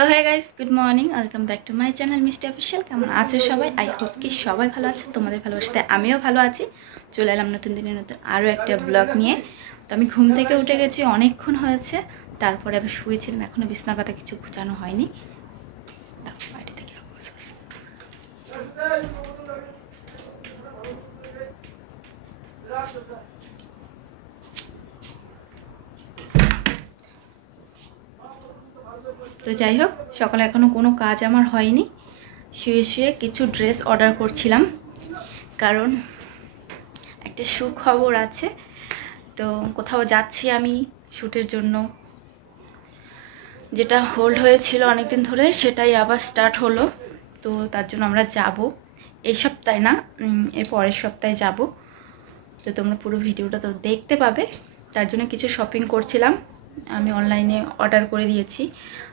তো hey guys, good morning, welcome back to my channel Mishti official. কেমন আছো সবাই? আই হোপ কি সবাই ভালো আছে। তোমাদের ভালোবাসাতে আমিও ভালো আছি। চলে এলাম নতুন দিনের নতুন আরও একটা ব্লগ নিয়ে। তো আমি ঘুম থেকে উঠে গেছি, অনেকক্ষণ হয়েছে। তারপরে আবার শুয়েছিলাম, এখনও বিছনা কথা কিছু গুছানো হয়নি। বাড়ি থেকে আওয়াজ আসছে। তো যাই হোক, সকালে এখনও কোনো কাজ আমার হয়নি। শুয়ে শুয়ে কিছু ড্রেস অর্ডার করছিলাম, কারণ একটা সুখবর আছে। তো কোথাও যাচ্ছি আমি শ্যুটের জন্য, যেটা হোল্ড হয়েছিল অনেকদিন ধরে সেটাই আবার স্টার্ট হলো। তো তার জন্য আমরা যাব, এই সপ্তাহে না, এর পরের সপ্তাহে যাব। তো তোমরা পুরো ভিডিওটা তো দেখতে পাবে। তার জন্য কিছু শপিং করছিলাম, আমি অনলাইনে অর্ডার করে দিয়েছি।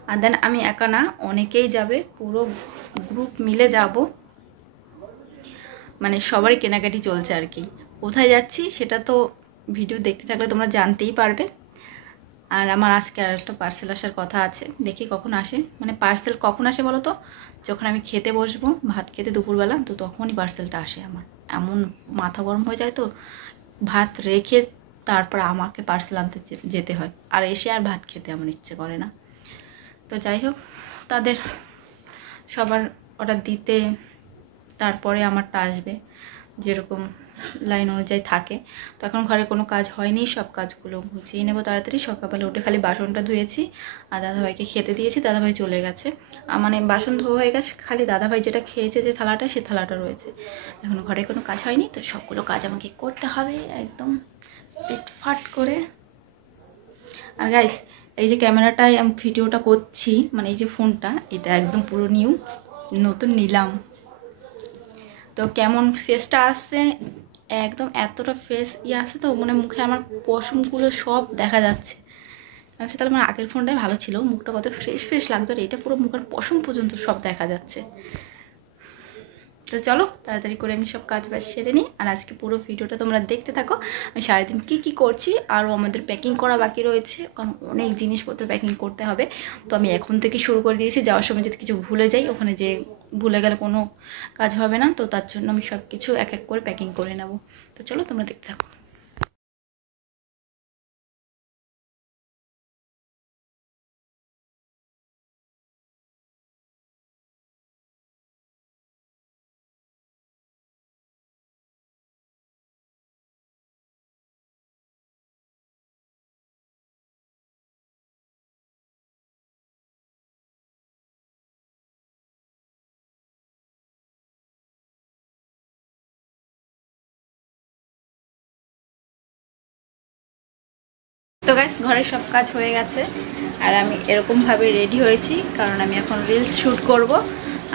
আর দেন আমি একা না, অনেকেই যাবে, পুরো গ্রুপ মিলে যাব। মানে সবারই কেনাকাটি চলছে আর কি। কোথায় যাচ্ছি সেটা তো ভিডিও দেখতে থাকলে তোমরা জানতেই পারবে। আর আমার আজকে আর একটা পার্সেল আসার কথা আছে, দেখি কখন আসে। মানে পার্সেল কখন আসে বলো তো, যখন আমি খেতে বসবো, ভাত খেতে দুপুরবেলা, তো তখনই পার্সেলটা আসে। আমার এমন মাথা গরম হয়ে যায়, তো ভাত রেখে তারপর আমাকে পার্সেল আনতে যেতে হয়। আর এসে আর ভাত খেতে আমার ইচ্ছে করে না। তো যাই হোক, তাদের সবার অর্ডার দিতে তারপরে আমারটা আসবে, যেরকম লাইন অনুযায়ী থাকে। তো এখন ঘরে কোনো কাজ হয়নি, সব কাজগুলো গুছিয়ে নেবো তাড়াতাড়ি। সকালবেলা উঠে খালি বাসনটা ধুয়েছি আর দাদাভাইকে খেতে দিয়েছি, দাদাভাই চলে গেছে। মানে বাসন ধোয়া হয়ে গেছে, খালি দাদাভাই যেটা খেয়েছে যে থালাটা, সে থালাটা রয়েছে। এখন ঘরে কোনো কাজ হয়নি, তো সবগুলো কাজ আমাকে করতে হবে একদম ফিটফাট করে। আর গাইস, এই যে ক্যামেরাটায় আমি ভিডিওটা করছি, মানে এই যে ফোনটা, এটা একদম পুরো নিউ, নতুন নিলাম। তো কেমন ফেসটা আসছে, একদম এতটা ফেস আসছে, তো মানে মুখে আমার পশমগুলো সব দেখা যাচ্ছে। আচ্ছা, তাহলে আমার আগের ফোনটাই ভালো ছিল, মুখটা কত ফ্রেশ ফ্রেশ লাগতো, আর এটা পুরো মুখের পশম পর্যন্ত সব দেখা যাচ্ছে। তো চলো তাড়াতাড়ি করে আমি সব কাজ বাজ সেরে নিই। আর আজকে পুরো ভিডিওটা তোমরা দেখতে থাকো, আমি সারাদিন কী করছি। আরও আমাদের প্যাকিং করা বাকি রয়েছে, কারণ অনেক জিনিসপত্র প্যাকিং করতে হবে। তো আমি এখন থেকে শুরু করে দিয়েছি, যাওয়ার সময় যদি কিছু ভুলে যাই, ওখানে যে ভুলে গেলে কোনো কাজ হবে না। তো তার জন্য আমি সব কিছু এক এক করে প্যাকিং করে নেব। তো চলো তোমরা দেখতে থাকো। তো গাইস, ঘরের সব কাজ হয়ে গেছে, আর আমি এরকমভাবে রেডি হয়েছি, কারণ আমি এখন রিলস শ্যুট করব।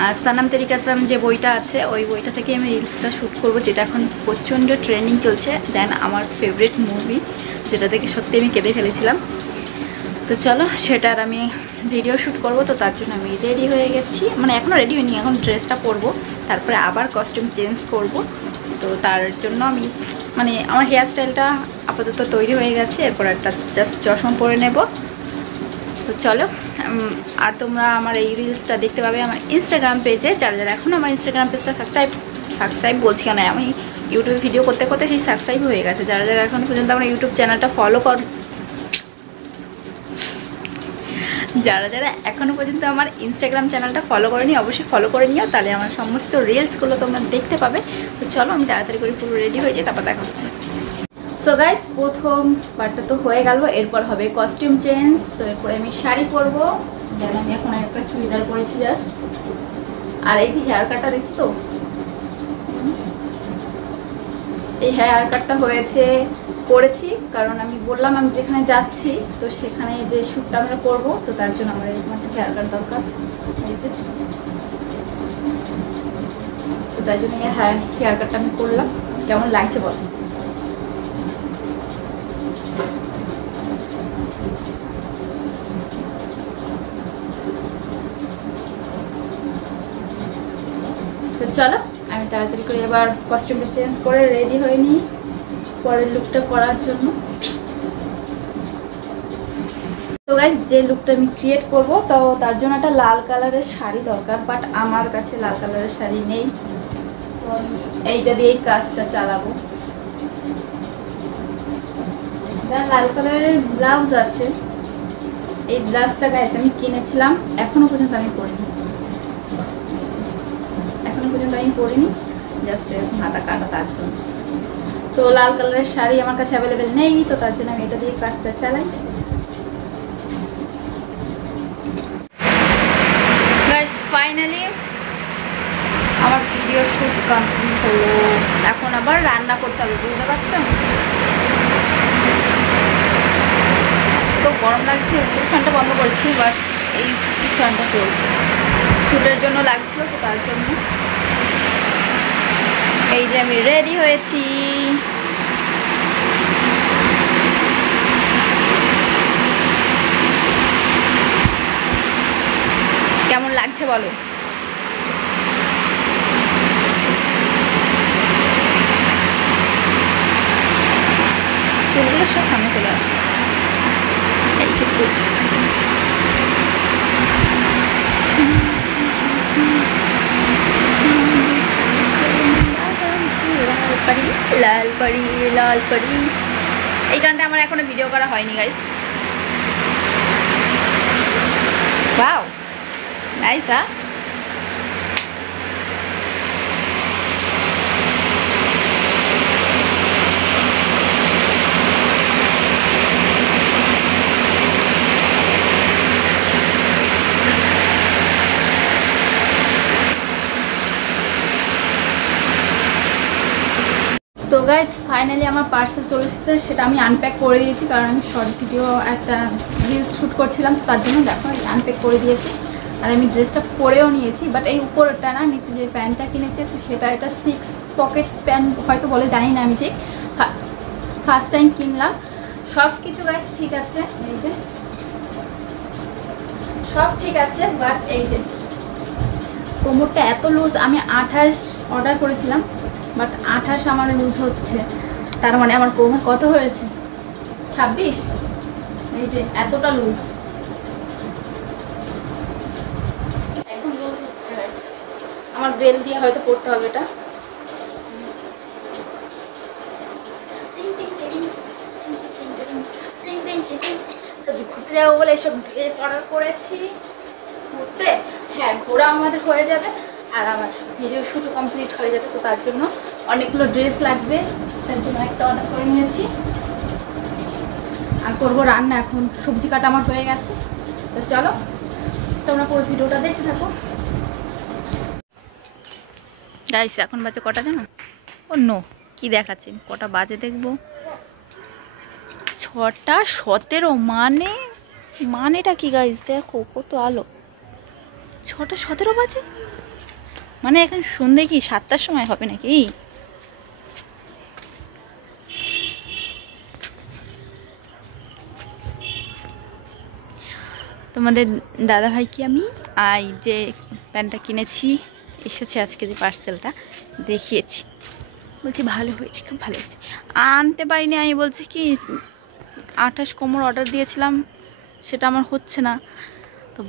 আর সানাম তেরি কাসম যে বইটা আছে, ওই বইটা থেকে আমি রিলসটা শ্যুট করব, যেটা এখন প্রচণ্ড ট্রেন্ডিং চলছে। দেন আমার ফেভারিট মুভি, যেটা দেখে সত্যি আমি কেঁদে ফেলেছিলাম। তো চলো সেটার আমি ভিডিও শ্যুট করব। তো তার জন্য আমি রেডি হয়ে গেছি, মানে এখনও রেডি হইনি, এখন ড্রেসটা পরবো, তারপরে আবার কস্টিউম চেঞ্জ করব। তো তার জন্য আমি, মানে আমার হেয়ার স্টাইলটা আপাতত তৈরি হয়ে গেছে, এরপর একটা জাস্ট চশমা পরে নেব। তো চলো, আর তোমরা আমার এই রিলসটা দেখতে পাবে আমার ইনস্টাগ্রাম পেজে। যারা যারা এখন আমার ইনস্টাগ্রাম পেজটা সাবস্ক্রাইব বলছি কেন, আমি ইউটিউবে ভিডিও করতে করতে সেই সাবস্ক্রাইব হয়ে গেছে। যারা যারা এখন পর্যন্ত আমার ইউটিউব চ্যানেলটা যারা যারা এখনও পর্যন্ত আমার ইনস্টাগ্রাম চ্যানেলটা ফলো করেনি, অবশ্যই ফলো করে নিও, তাহলে আমার সমস্ত রিলসগুলো তোমরা দেখতে পাবে। তো চলো আমি তাড়াতাড়ি করে পুরো রেডি হয়ে যাই, তারপর দেখা হচ্ছে। সো গাইস, প্রথম পার্টটা তো হয়ে গেল, এরপর হবে কস্টিউম চেঞ্জ। তো এরপরে আমি শাড়ি পরবো, যেন আমি এখন একটা চুড়িদার পরেছি জাস্ট। আর এই যে হেয়ার কাটটা দেখছি, তো এই হেয়ার কাটটা করেছি, কারণ আমি বললাম আমি যেখানে যাচ্ছি, তো সেখানে যে শ্যুটটা আমরা করবো, তো তার জন্য আমার এরকম একটা হেয়ার কাট দরকার হয়েছে। তো তাই জন্য হেয়ার কাটটা আমি করলাম। কেমন লাগছে বল? তো চলো আমি তাড়াতাড়ি করে এবার কস্টিউমটা চেঞ্জ করে রেডি হয়ে নিই পরের লুকটা করার জন্য। তো গাইস যে লুকটা আমি ক্রিয়েট করব তো তার জন্য একটা লাল কালারের শাড়ি দরকার, বাট আমার কাছে লাল কালারের শাড়ি নেই, তো আমি এইটা দিয়েই কাজটা চালাবো। লাল কালারের ব্লাউজ আছে, এই ব্লাউজটা গাইস আমি কিনেছিলাম, এখনো পর্যন্ত আমি পরিনি, জাস্ট হাতা কাটা তার জন্য। তো লাল কালারের শাড়ি আমার কাছে অ্যাভেলেবেল নেই, তো তার জন্য আমি এটা দিয়ে কাজটা চালাই। গাইস ফাইনালি আমার ভিডিও শুট কমপ্লিট হলো, এখন আবার রান্না করতে হবে, বুঝতে পারছো? তো গরম লাগছে, ফ্যানটা বন্ধ করেছি, বাট এই ফ্যানটা চলছে, শুটের জন্য লাগছিল, তো তার জন্য এই যে আমি রেডি হয়েছি। কেমন লাগছে বলো? চুলগুলো সব সামনে চলে আসে, এইটুকু। লাল পরি লাল পরি, এই গানটা আমার এখনো ভিডিও করা হয়নি গাইস। Wow nice. তো গাইস ফাইনালি আমার পার্সেল চলে এসেছে, সেটা আমি আনপ্যাক করে দিয়েছি, কারণ আমি শর্ট ভিডিও একটা রিলস শ্যুট করছিলাম, তার জন্য দেখো আনপ্যাক করে দিয়েছি। আর আমি ড্রেসটা পরেও নিয়েছি, বাট এই উপরটা না, নিচে যে প্যান্টটা কিনেছে তো সেটা এটা 6 পকেট প্যান্ট হয়তো বলে, জানি না আমি ঠিক, ফার্স্ট টাইম কিনলাম। সব কিছু গাইস ঠিক আছে, এই যে সব ঠিক আছে, বাট এই যে কোমরটা এত লুজ, আমি 28 অর্ডার করেছিলাম, বাট 28 আমার লুজ হচ্ছে, তার মানে আমার কোমর কত হয়েছে 26, এই যে এতটা লুজ, এখন লুজ হচ্ছে গাইস। আমার বেল দিয়ে হয়তো পড়তে হবে এটা। ঘুরতে যাবো বলে এসব ড্রেস অর্ডার করেছি, ঘুরতে, হ্যাঁ ঘোরা আমাদের হয়ে যাবে আর আমার ভিডিও শ্যুটও কমপ্লিট হয়ে যাবে, তো তার জন্য অনেকগুলো ড্রেস লাগবে, তার জন্য একটা অর্ডার করে নিয়েছি। আর করবো রান্না, এখন সবজি কাটা আমার হয়ে গেছে, তো চলো তোমরা পুরো ভিডিওটা দেখতে থাকো। গাইস এখন বাজে কটা জানো? ও নো, কি দেখাচ্ছে, কটা বাজে দেখবো, 6:17, মানেটা কি গাইস? দেখো কত আলো, 6:17 বাজে, মানে এখন সন্ধ্যে কি 7টার সময় হবে নাকি? তোমাদের দাদা ভাইকে আমি এই যে প্যান্টটা কিনেছি, এসেছে আজকে যে পার্সেলটা দেখিয়েছি, বলছি ভালো হয়েছে, খুব ভালো হয়েছে। আনতে পারিনি, আমি বলছি কি 28 কোমর অর্ডার দিয়েছিলাম, সেটা আমার হচ্ছে না, তো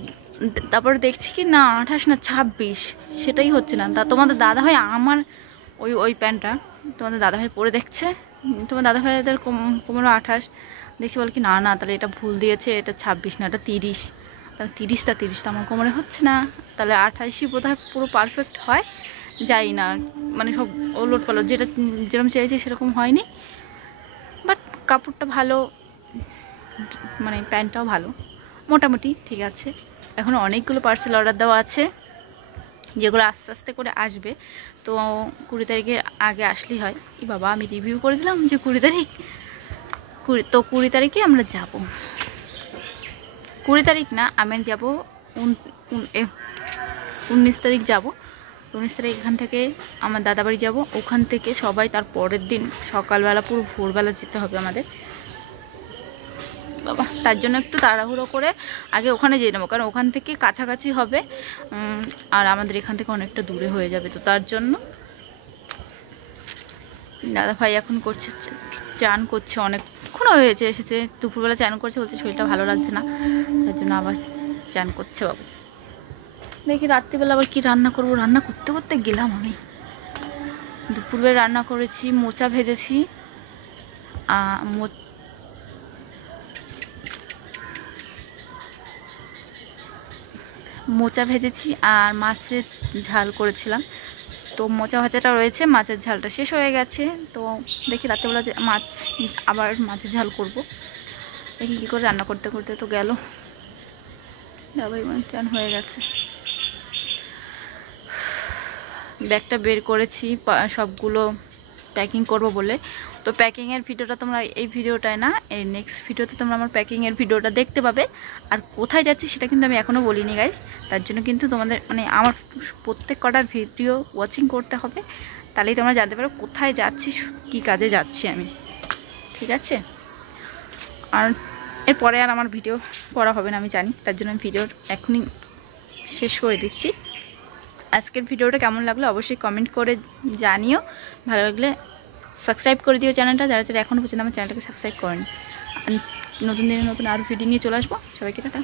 তারপরে দেখছি কি না 28 না 26, সেটাই হচ্ছে না। তা তোমাদের দাদাভাই আমার ওই প্যান্টটা তোমাদের দাদাভাই পরে দেখছে, তোমার দাদাভাইদের কোমর 28 দেখছি, বল কি না না তাহলে এটা ভুল দিয়েছে, এটা 26 না, এটা 30, তাহলে 30টা তো আমার কোমরে হচ্ছে না, তাহলে 28ই বোধহয় পুরো পারফেক্ট হয়, যাই না, মানে সব ওলট পালট, যেটা যেরকম চেয়েছি সেরকম হয়নি, বাট কাপড়টা ভালো, মানে প্যান্টটাও ভালো, মোটামুটি ঠিক আছে। এখন অনেকগুলো পার্সেল অর্ডার দেওয়া আছে, যেগুলো আস্তে আস্তে করে আসবে, তো 20 তারিখের আগে আসলেই হয়। এই বাবা আমি রিভিউ করে দিলাম যে 20 তারিখ, তো 20 তারিখে আমরা যাব, 20 তারিখ না আমি যাব 19 তারিখ যাব, 19 তারিখ এখান থেকে আমার দাদাবাড়ি যাব, ওখান থেকে সবাই তার পরের দিন সকালবেলা পুরো ভোরবেলা যেতে হবে আমাদের, বাবা তার জন্য একটু তাড়াহুড়ো করে আগে ওখানে যেয়ে নেবো, কারণ ওখান থেকে কাছাকাছি হবে আর আমাদের এখান থেকে অনেকটা দূরে হয়ে যাবে, তো তার জন্য দাদা ভাই এখন করছে চান করছে, অনেক অনেকক্ষণ হয়েছে এসেছে, দুপুরবেলা চান করছে, বলছে শরীরটা ভালো লাগছে না, তার জন্য আবার চান করছে বাবু। দেখি রাত্রিবেলা আবার কি রান্না করব। রান্না করতে করতে গেলাম আমি। দুপুরবেলা রান্না করেছি, মোচা ভেজেছি, মোচা ভেজেছি আর মাছের ঝাল করেছিলাম। তো মোচা ভাজাটা রয়েছে, মাছের ঝালটা শেষ হয়ে গেছে। তো দেখি রাত্রেবেলা আবার মাছের ঝাল করব। দেখি কী করে রান্না করতে করতে তো গেল, সবাই চান হয়ে গেছে। ব্যাগটা বের করেছি সবগুলো প্যাকিং করব বলে। তো প্যাকিংয়ের ভিডিওটা তোমরা এই ভিডিওটায় না, এই নেক্সট ভিডিওতে তোমরা আমার প্যাকিংয়ের ভিডিওটা দেখতে পাবে। আর কোথায় যাচ্ছি সেটা কিন্তু আমি এখনও বলিনি গাইস, তার জন্য কিন্তু তোমাদের মানে আমার প্রত্যেক কটা ভিডিও ওয়াচিং করতে হবে, তাহলেই তোমরা জানতে পারো কোথায় যাচ্ছি, কী কাজে যাচ্ছি আমি, ঠিক আছে? আর এরপরে আর আমার ভিডিও করা হবে না আমি জানি, তার জন্য আমি ভিডিও এখনই শেষ করে দিচ্ছি। আজকের ভিডিওটা কেমন লাগলো অবশ্যই কমেন্ট করে জানিও। ভালো লাগলে সাবস্ক্রাইব করে দিও চ্যানেলটা, যারা যারা এখনও পর্যন্ত আমার চ্যানেলটাকে সাবস্ক্রাইব করেনি। নতুন দিনে নতুন আরও ভিডিও নিয়ে চলে আসবো। সবাইকে টাটা।